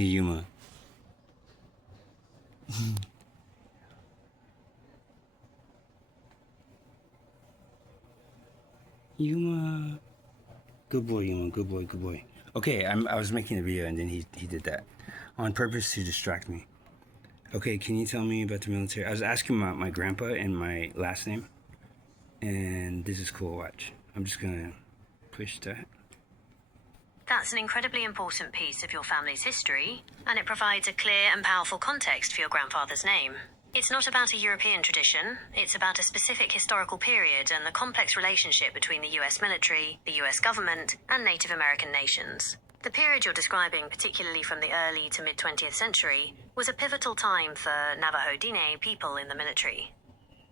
Yuma. Yuma. Good boy, Yuma. Good boy, good boy. Okay, I was making a video and then he did that on purpose to distract me. Okay, can you tell me about the military? I was asking about my grandpa and my last name. And this is cool, watch. I'm just gonna push that. That's an incredibly important piece of your family's history, and it provides a clear and powerful context for your grandfather's name. It's not about a European tradition, it's about a specific historical period and the complex relationship between the US military, the US government, and Native American nations. The period you're describing, particularly from the early to mid-20th century, was a pivotal time for Navajo Diné people in the military.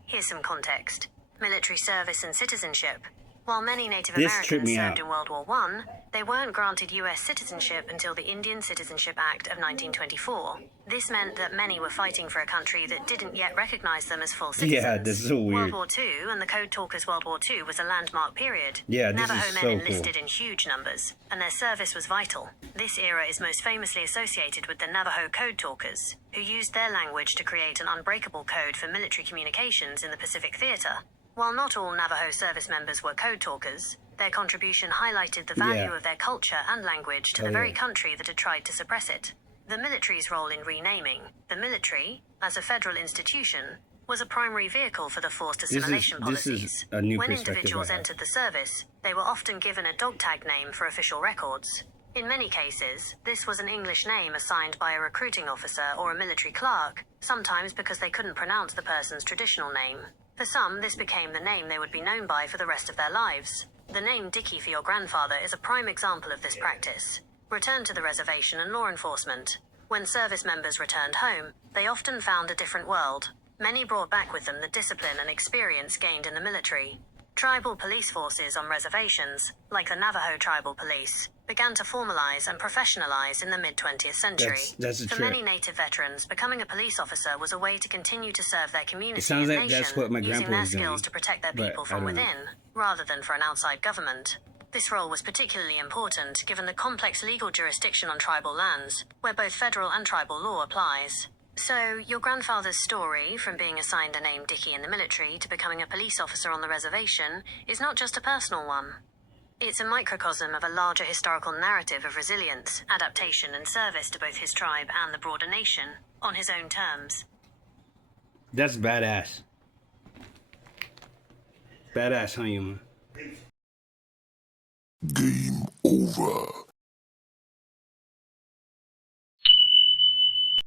Here's some context. Military service and citizenship. While many Native Americans served in World War I, they weren't granted US citizenship until the Indian Citizenship Act of 1924. This meant that many were fighting for a country that didn't yet recognize them as full citizens. Yeah, this is so weird. World War II and the Code Talkers' World War II was a landmark period. Yeah, this Navajo is men so enlisted cool. in huge numbers, and their service was vital. This era is most famously associated with the Navajo Code Talkers, who used their language to create an unbreakable code for military communications in the Pacific Theater. While not all Navajo service members were code talkers, their contribution highlighted the value of their culture and language to the very country that had tried to suppress it. The military's role in renaming. The military, as a federal institution, was a primary vehicle for the forced assimilation policies. When individuals entered the service, they were often given a dog tag name for official records. In many cases, this was an English name assigned by a recruiting officer or a military clerk, sometimes because they couldn't pronounce the person's traditional name. For some, this became the name they would be known by for the rest of their lives. The name Dickie for your grandfather is a prime example of this practice. Return to the reservation and law enforcement. When service members returned home, they often found a different world. Many brought back with them the discipline and experience gained in the military. Tribal police forces on reservations, like the Navajo Tribal Police, began to formalize and professionalize in the mid-20th century. For many Native veterans, becoming a police officer was a way to continue to serve their community and nation, using their skills to protect their people from within, rather than for an outside government. This role was particularly important given the complex legal jurisdiction on tribal lands, where both federal and tribal law applies. So, your grandfather's story, from being assigned the name Dickie in the military to becoming a police officer on the reservation, is not just a personal one. It's a microcosm of a larger historical narrative of resilience, adaptation, and service to both his tribe and the broader nation, on his own terms. That's badass. Badass, huh, Yuma? Game over.